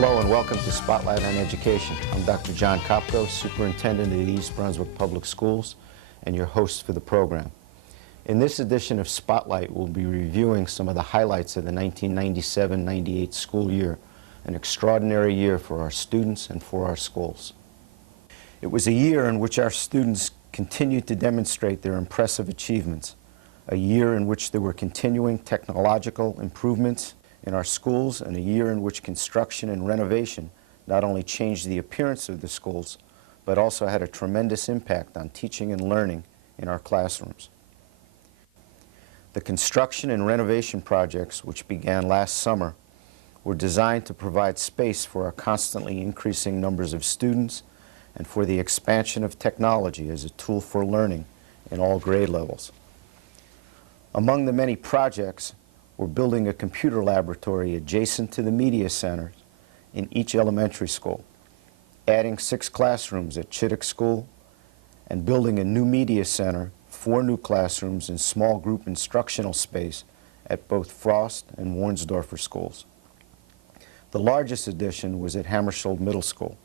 Hello and welcome to Spotlight on Education. I'm Dr. John Kopko, Superintendent of the East Brunswick Public Schools, and your host for the program. In this edition of Spotlight, we'll be reviewing some of the highlights of the 1997-98 school year, an extraordinary year for our students and for our schools. It was a year in which our students continued to demonstrate their impressive achievements, a year in which there were continuing technological improvements in our schools, and a year in which construction and renovation not only changed the appearance of the schools, but also had a tremendous impact on teaching and learning in our classrooms. The construction and renovation projects, which began last summer, were designed to provide space for our constantly increasing numbers of students and for the expansion of technology as a tool for learning in all grade levels. Among the many projects, we're building a computer laboratory adjacent to the media centers in each elementary school, adding 6 classrooms at Chittick School, and building a new media center, 4 new classrooms and small group instructional space at both Frost and Warnsdorfer schools. The largest addition was at Hammersholt Middle School,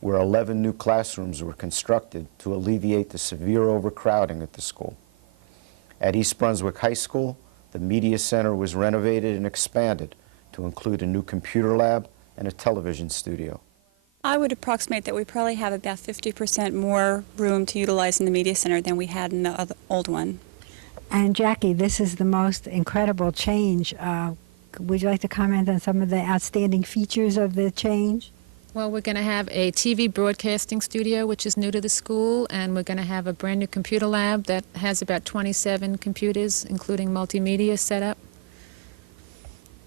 where 11 new classrooms were constructed to alleviate the severe overcrowding at the school. At East Brunswick High School, the media center was renovated and expanded to include a new computer lab and a television studio. I would approximate that we probably have about 50% more room to utilize in the media center than we had in the old one. And Jackie, this is the most incredible change. Would you like to comment on some of the outstanding features of the change? Well, we're going to have a TV broadcasting studio, which is new to the school, and we're going to have a brand new computer lab that has about 27 computers, including multimedia set up.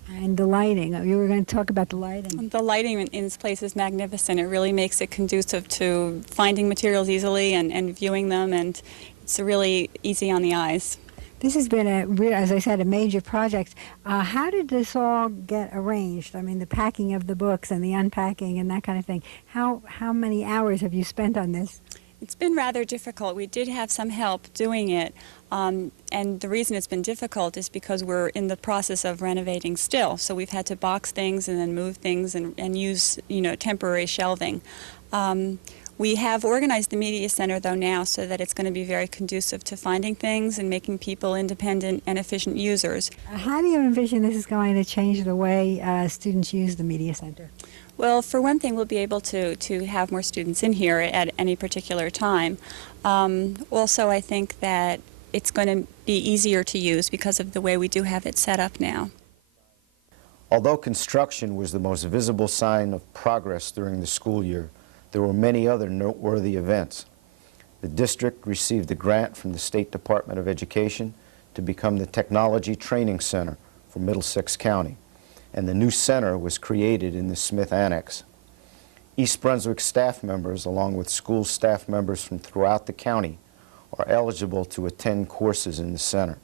And the lighting. You were going to talk about the lighting. The lighting in this place is magnificent. It really makes it conducive to finding materials easily and viewing them, and it's really easy on the eyes. This has been, as I said, a major project. How did this all get arranged? I mean, the packing of the books and the unpacking and that kind of thing. How many hours have you spent on this? It's been rather difficult. We did have some help doing it, and the reason it's been difficult is because we're in the process of renovating still. So we've had to box things and then move things and use, temporary shelving. We have organized the media center, though, now so that it's going to be very conducive to finding things and making people independent and efficient users. How do you envision this is going to change the way students use the media center? Well, for one thing, we'll be able to have more students in here at any particular time. Also, I think that it's going to be easier to use because of the way we do have it set up now. Although construction was the most visible sign of progress during the school year, there were many other noteworthy events. The district received a grant from the State Department of Education to become the Technology Training Center for Middlesex County, and the new center was created in the Smith Annex. East Brunswick staff members, along with school staff members from throughout the county, are eligible to attend courses in the center.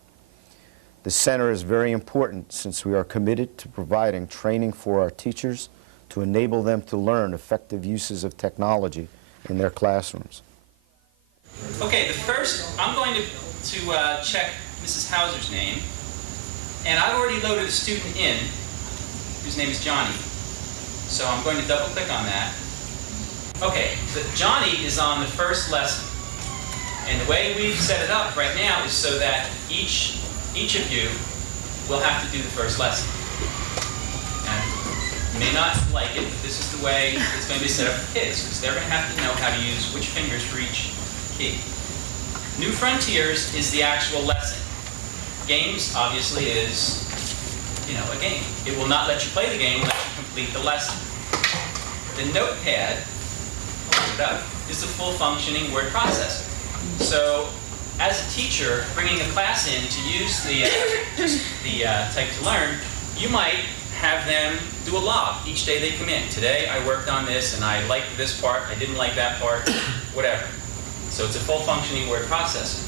The center is very important since we are committed to providing training for our teachers to enable them to learn effective uses of technology in their classrooms. Okay, first I'm going to check Mrs. Hauser's name, and I've already loaded a student in whose name is Johnny. So I'm going to double click on that. Okay, Johnny is on the first lesson, and the way we've set it up right now is so that each of you will have to do the first lesson. You may not like it, but this is the way it's going to be set up for kids, because they're going to have to know how to use which fingers for each key. New Frontiers is the actual lesson. Games, obviously, is, a game. It will not let you play the game unless you complete the lesson. The notepad, I'll put it up, is the full functioning word processor. So, as a teacher, bringing a class in to use the Type to Learn, you might have them do a log each day they come in. Today I worked on this and I liked this part, I didn't like that part, whatever. So it's a full functioning word processor.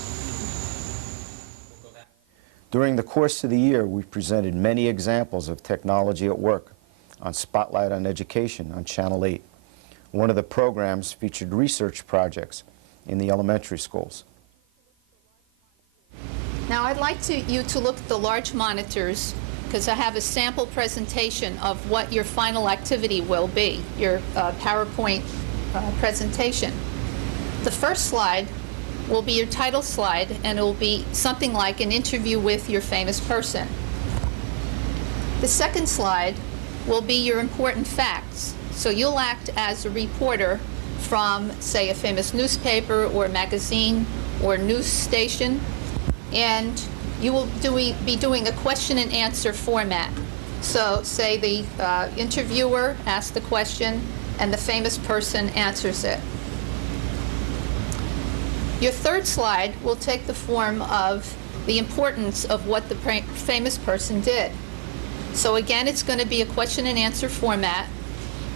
During the course of the year, we presented many examples of technology at work on Spotlight on Education on Channel 8. One of the programs featured research projects in the elementary schools. Now I'd like you to look at the large monitors because I have a sample presentation of what your final activity will be, your PowerPoint presentation. The first slide will be your title slide, and it will be something like an interview with your famous person. The second slide will be your important facts. So you'll act as a reporter from, say, a famous newspaper or magazine or news station, and you will be doing a question and answer format. So say the interviewer asks the question and the famous person answers it. Your third slide will take the form of the importance of what the famous person did. So again, it's going to be a question and answer format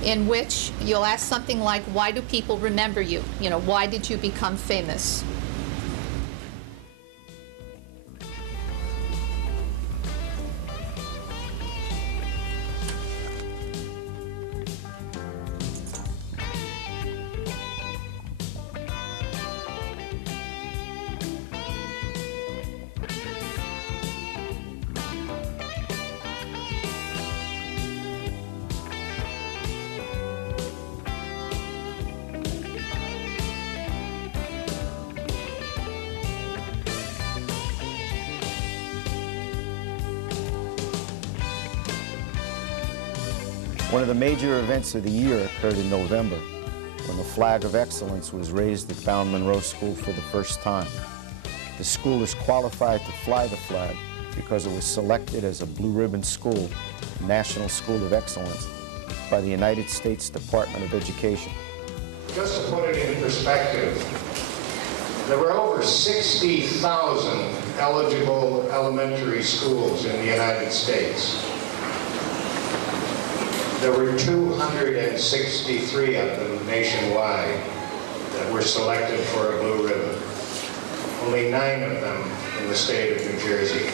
in which you'll ask something like, why do people remember you? You know, why did you become famous? One of the major events of the year occurred in November, when the flag of excellence was raised at Bound Monroe School for the first time. The school is qualified to fly the flag because it was selected as a Blue Ribbon School, National School of Excellence, by the United States Department of Education. Just to put it in perspective, there were over 60,000 eligible elementary schools in the United States. There were 263 of them nationwide that were selected for a Blue Ribbon. Only 9 of them in the state of New Jersey.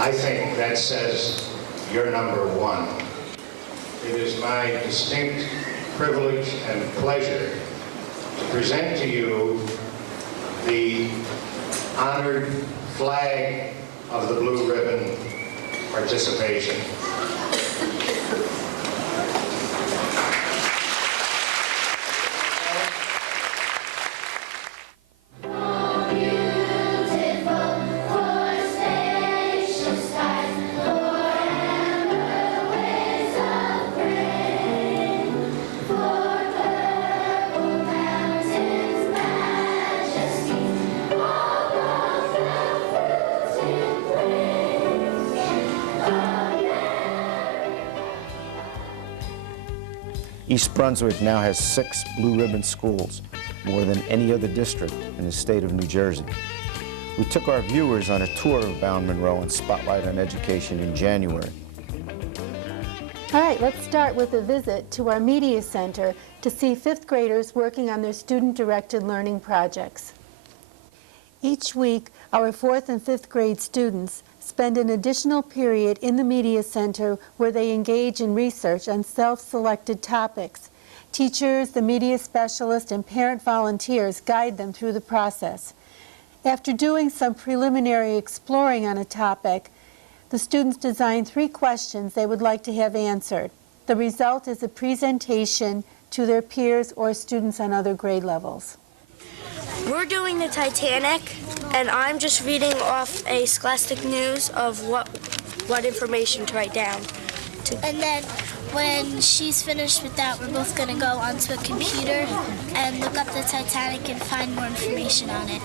I think that says you're number one. It is my distinct privilege and pleasure to present to you the honored flag of the Blue Ribbon participation. East Brunswick now has 6 Blue Ribbon schools, more than any other district in the state of New Jersey. We took our viewers on a tour of Bound Monroe and Spotlight on Education in January. All right, let's start with a visit to our Media Center to see 5th graders working on their student-directed learning projects. Each week, our 4th and 5th grade students spend an additional period in the Media Center where they engage in research on self-selected topics. Teachers, the media specialist, and parent volunteers guide them through the process. After doing some preliminary exploring on a topic, the students design 3 questions they would like to have answered. The result is a presentation to their peers or students on other grade levels. We're doing the Titanic, and I'm just reading off a Scholastic News of what information to write down. And then when she's finished with that, we're both going to go onto a computer and look up the Titanic and find more information on it.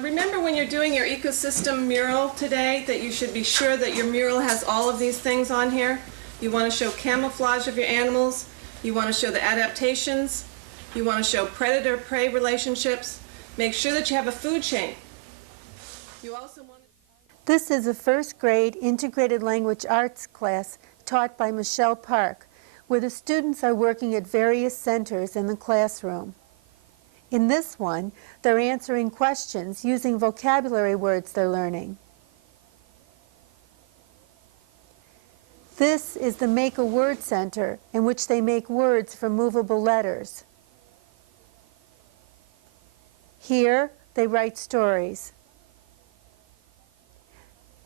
Remember when you're doing your ecosystem mural today that you should be sure that your mural has all of these things on here. You want to show camouflage of your animals. You want to show the adaptations. You want to show predator-prey relationships. Make sure that you have a food chain. You also want to... This is a 1st grade integrated language arts class taught by Michelle Park, where the students are working at various centers in the classroom. In this one, they're answering questions using vocabulary words they're learning. This is the Make a Word Center, in which they make words from movable letters. Here, they write stories.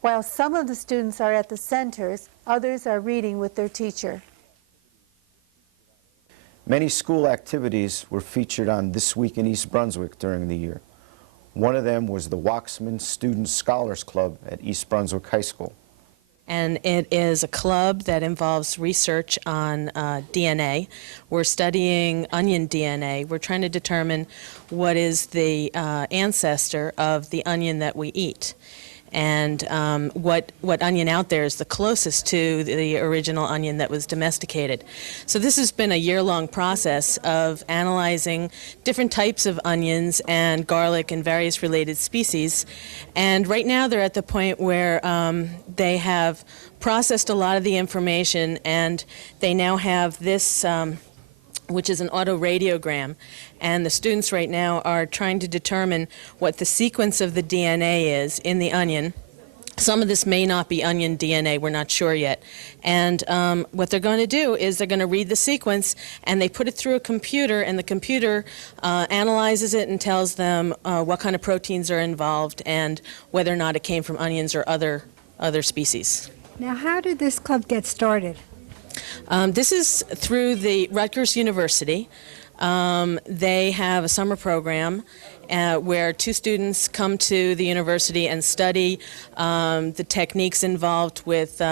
While some of the students are at the centers, others are reading with their teacher. Many school activities were featured on This Week in East Brunswick during the year. One of them was the Waxman Student Scholars Club at East Brunswick High School. And it is a club that involves research on DNA. We're studying onion DNA. We're trying to determine what is the ancestor of the onion that we eat. And what onion out there is the closest to the original onion that was domesticated. So this has been a year-long process of analyzing different types of onions and garlic and various related species. And right now they're at the point where they have processed a lot of the information, and they now have this which is an autoradiogram, and the students right now are trying to determine what the sequence of the DNA is in the onion. Some of this may not be onion DNA, we're not sure yet. And what they're going to do is they're going to read the sequence, and they put it through a computer, and the computer analyzes it and tells them what kind of proteins are involved and whether or not it came from onions or other species. Now, how did this club get started? This is through the Rutgers University. They have a summer program where 2 students come to the university and study the techniques involved with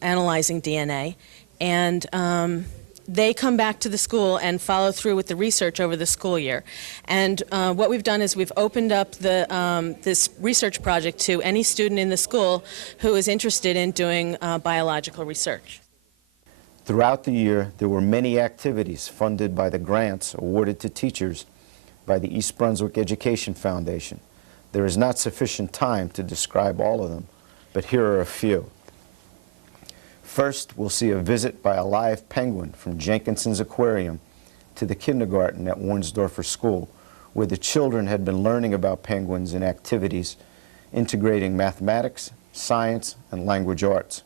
analyzing DNA. And they come back to the school and follow through with the research over the school year. And what we've done is we've opened up this research project to any student in the school who is interested in doing biological research. Throughout the year, there were many activities funded by the grants awarded to teachers by the East Brunswick Education Foundation. There is not sufficient time to describe all of them, but here are a few. First, we'll see a visit by a live penguin from Jenkinson's Aquarium to the kindergarten at Warnsdorfer School, where the children had been learning about penguins in activities integrating mathematics, science, and language arts.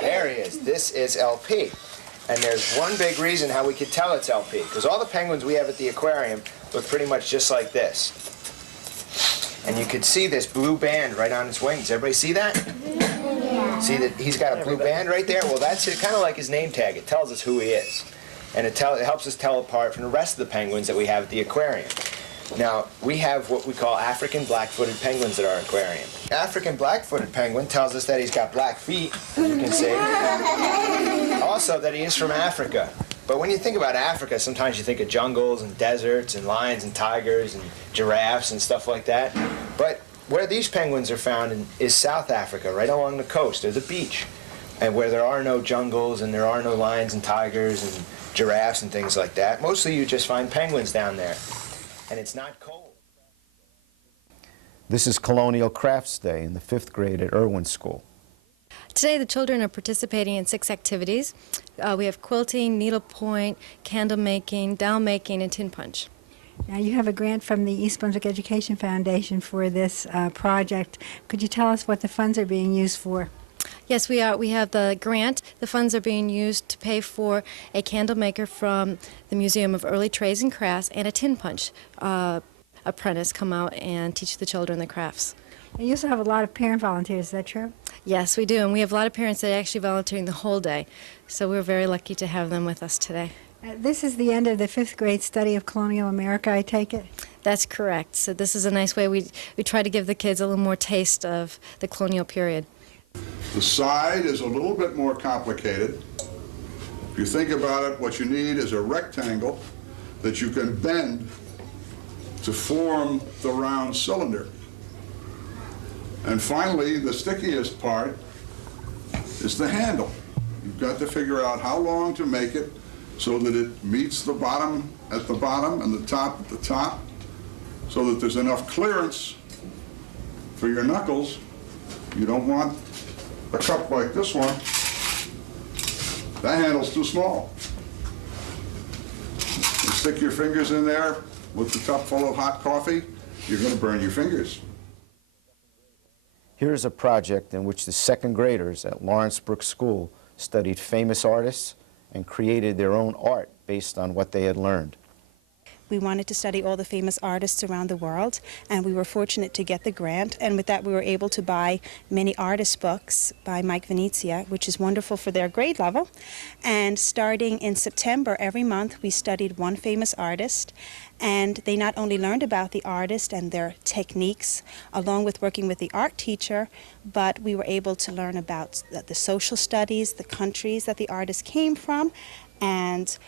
There he is. This is LP. And there's one big reason how we could tell it's LP, because all the penguins we have at the aquarium look pretty much just like this. And you could see this blue band right on his wings. Everybody see that? Yeah. See that he's got a blue band right there? Well, that's it, kind of like his name tag. It tells us who he is. And it helps us tell apart from the rest of the penguins that we have at the aquarium. Now, we have what we call African black-footed penguins at our aquarium. African black-footed penguin tells us that he's got black feet, as you can see. Also, that he is from Africa. But when you think about Africa, sometimes you think of jungles and deserts and lions and tigers and giraffes and stuff like that. But where these penguins are found is South Africa, right along the coast. There's a beach, and where there are no jungles and there are no lions and tigers and giraffes and things like that. Mostly you just find penguins down there. And it's not cold. This is Colonial Crafts Day in the 5th grade at Irwin School. Today the children are participating in 6 activities. We have quilting, needlepoint, candle making, dowel making, and tin punch. Now, you have a grant from the East Brunswick Education Foundation for this project. Could you tell us what the funds are being used for? Yes, we are. We have the grant. The funds are being used to pay for a candle maker from the Museum of Early Trades and Crafts and a tin punch apprentice come out and teach the children the crafts. And you also have a lot of parent volunteers, is that true? Yes, we do, and we have a lot of parents that are actually volunteering the whole day, so we're very lucky to have them with us today. This is the end of the 5th grade study of colonial America, I take it? That's correct. So this is a nice way we try to give the kids a little more taste of the colonial period. The side is a little bit more complicated. If you think about it, what you need is a rectangle that you can bend to form the round cylinder. And finally, the stickiest part is the handle. You've got to figure out how long to make it so that it meets the bottom at the bottom and the top at the top, so that there's enough clearance for your knuckles. You don't want a cup like this one. That handle's too small. You stick your fingers in there with the cup full of hot coffee, you're going to burn your fingers. Here is a project in which the 2nd graders at Lawrence Brook School studied famous artists and created their own art based on what they had learned. We wanted to study all the famous artists around the world, and we were fortunate to get the grant, and with that we were able to buy many artist books by Mike Venezia, which is wonderful for their grade level. And starting in September, every month we studied one famous artist, and they not only learned about the artist and their techniques, along with working with the art teacher, but we were able to learn about the social studies, the countries that the artist came from, and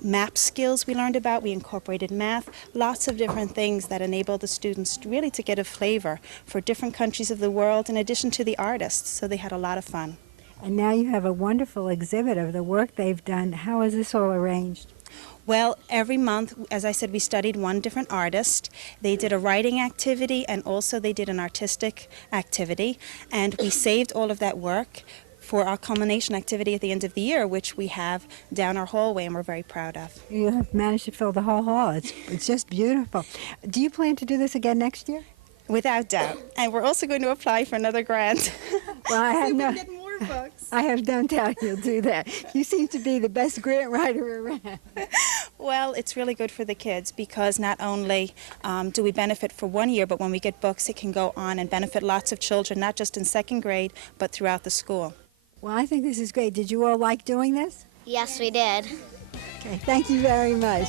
map skills we learned about. We incorporated math, lots of different things that enabled the students really to get a flavor for different countries of the world in addition to the artists, so they had a lot of fun. And now you have a wonderful exhibit of the work they've done. How is this all arranged? Well, every month, as I said, we studied one different artist. They did a writing activity and also they did an artistic activity, and we saved all of that work for our culmination activity at the end of the year, which we have down our hallway and we're very proud of. You have managed to fill the whole hall. It's just beautiful. Do you plan to do this again next year? Without doubt. And we're also going to apply for another grant. Well, I have no... get more books. I have no doubt you'll do that. You seem to be the best grant writer around. Well, it's really good for the kids because not only do we benefit for 1 year, but when we get books, it can go on and benefit lots of children, not just in second grade, but throughout the school. Well, I think this is great. Did you all like doing this? Yes, we did. Okay, thank you very much.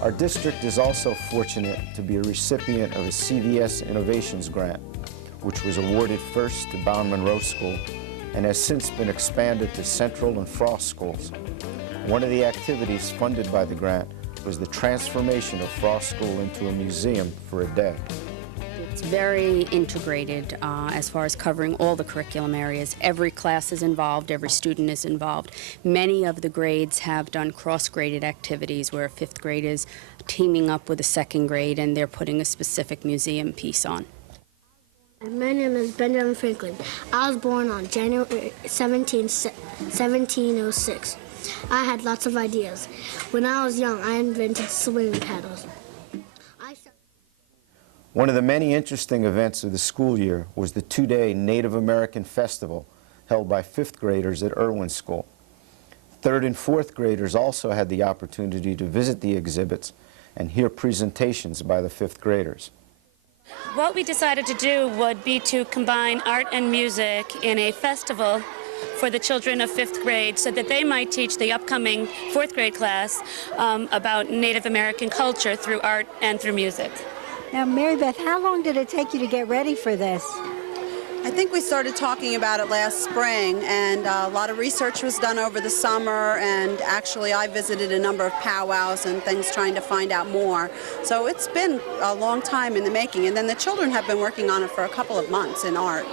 Our district is also fortunate to be a recipient of a CVS Innovations Grant, which was awarded first to Bound Monroe School and has since been expanded to Central and Frost schools. One of the activities funded by the grant was the transformation of Frost School into a museum for a day. It's very integrated as far as covering all the curriculum areas. Every class is involved, every student is involved. Many of the grades have done cross-graded activities where a fifth grade is teaming up with a second grade and they're putting a specific museum piece on. My name is Benjamin Franklin. I was born on January 17, 1706. I had lots of ideas. When I was young, I invented swimming paddles. One of the many interesting events of the school year was the two-day Native American Festival held by fifth graders at Irwin School. Third and fourth graders also had the opportunity to visit the exhibits and hear presentations by the fifth graders. What we decided to do would be to combine art and music in a festival for the children of fifth grade so that they might teach the upcoming fourth grade class about Native American culture through art and through music. Now, Mary Beth, how long did it take you to get ready for this? I think we started talking about it last spring, and a lot of research was done over the summer, and actually I visited a number of powwows and things trying to find out more. So it's been a long time in the making, and then the children have been working on it for a couple of months in art.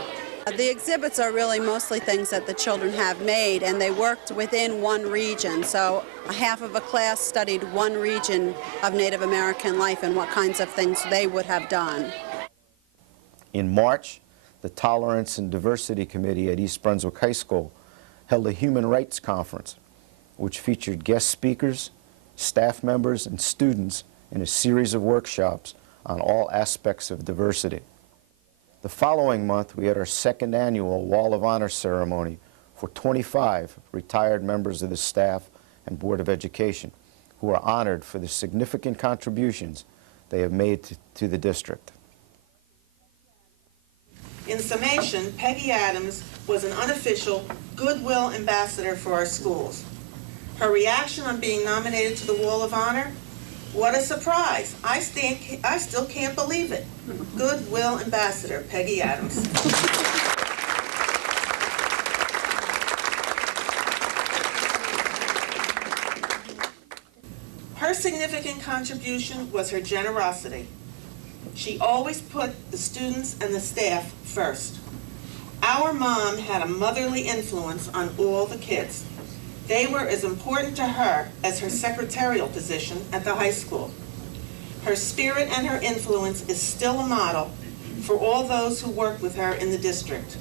The exhibits are really mostly things that the children have made, and they worked within one region. So half of a class studied one region of Native American life and what kinds of things they would have done. In March, the Tolerance and Diversity Committee at East Brunswick High School held a Human Rights Conference, which featured guest speakers, staff members, and students in a series of workshops on all aspects of diversity. The following month, we had our second annual Wall of Honor ceremony for 25 retired members of the staff and Board of Education who are honored for the significant contributions they have made to the district. In summation, Peggy Adams was an unofficial goodwill ambassador for our schools. Her reaction on being nominated to the Wall of Honor? What a surprise. I still can't believe it. Goodwill Ambassador, Peggy Adams. Her significant contribution was her generosity. She always put the students and the staff first. Our mom had a motherly influence on all the kids. They were as important to her as her secretarial position at the high school. Her spirit and her influence is still a model for all those who work with her in the district.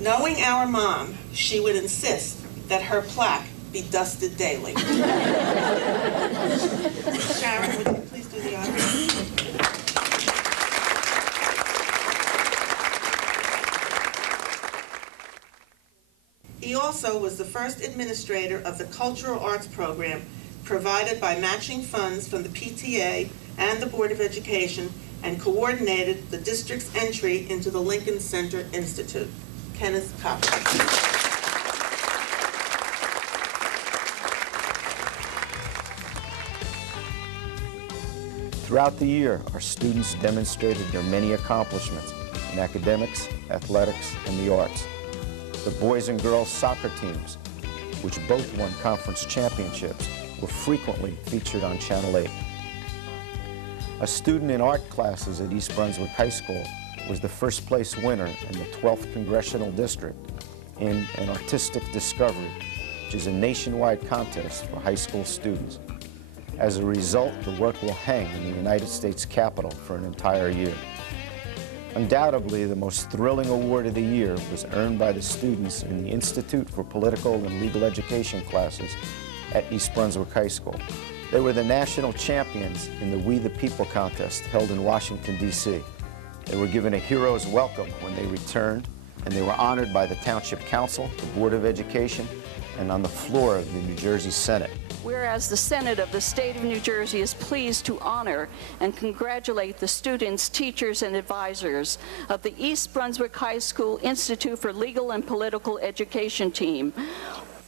Knowing our mom, she would insist that her plaque be dusted daily. Sharon, would you please do the honors? He also was the first administrator of the Cultural Arts Program provided by matching funds from the PTA and the Board of Education, and coordinated the district's entry into the Lincoln Center Institute. Kenneth Copper. Throughout the year, our students demonstrated their many accomplishments in academics, athletics, and the arts. The boys and girls soccer teams, which both won conference championships, were frequently featured on Channel 8. A student in art classes at East Brunswick High School was the first place winner in the 12th Congressional District in an artistic discovery, which is a nationwide contest for high school students. As a result, the work will hang in the United States Capitol for an entire year. Undoubtedly, the most thrilling award of the year was earned by the students in the Institute for Political and Legal Education classes at East Brunswick High School. They were the national champions in the We the People contest held in Washington, D.C. They were given a hero's welcome when they returned, and they were honored by the Township Council, the Board of Education, and on the floor of the New Jersey Senate. Whereas the Senate of the State of New Jersey is pleased to honor and congratulate the students, teachers, and advisors of the East Brunswick High School Institute for Legal and Political Education team,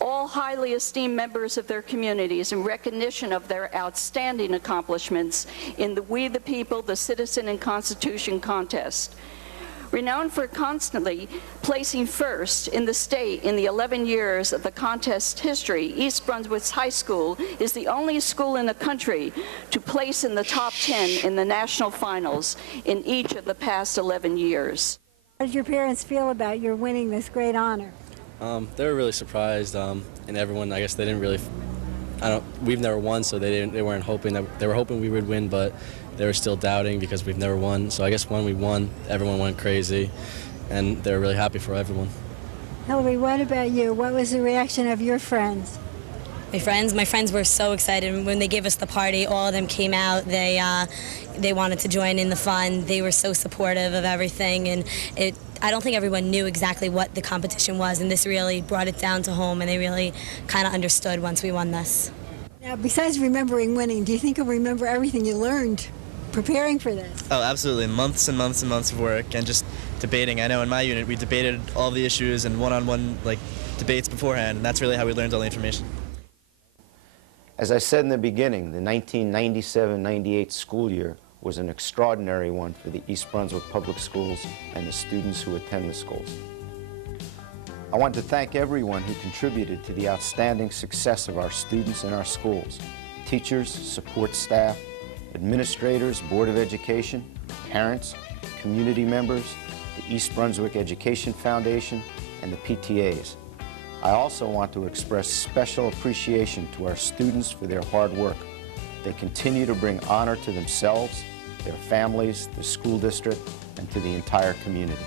all highly esteemed members of their communities, in recognition of their outstanding accomplishments in the We the People, the Citizen and Constitution contest. Renowned for constantly placing first in the state in the 11 years of the contest history, East Brunswick High School is the only school in the country to place in the top 10 in the national finals in each of the past 11 years. How did your parents feel about your winning this great honor? They were really surprised, and everyone, I guess they didn't really, we've never won, so they weren't hoping they were hoping we would win, but they were still doubting because we've never won. So I guess when we won, everyone went crazy, and they were really happy for everyone. Hillary, what about you? What was the reaction of your friends? My friends were so excited. When they gave us the party, all of them came out. They wanted to join in the fun. They were so supportive of everything, and I don't think everyone knew exactly what the competition was, and this really brought it down to home, and they really kind of understood once we won this. Now, besides remembering winning, do you think you'll remember everything you learned preparing for this? Oh, absolutely. Months and months and months of work and just debating. I know in my unit we debated all the issues and one-on-one debates beforehand, and that's really how we learned all the information. As I said in the beginning, the 1997-98 school year was an extraordinary one for the East Brunswick Public Schools and the students who attend the schools. I want to thank everyone who contributed to the outstanding success of our students in our schools: teachers, support staff, administrators, Board of Education, parents, community members, the East Brunswick Education Foundation, and the PTAs. I also want to express special appreciation to our students for their hard work. They continue to bring honor to themselves, their families, the school district, and to the entire community.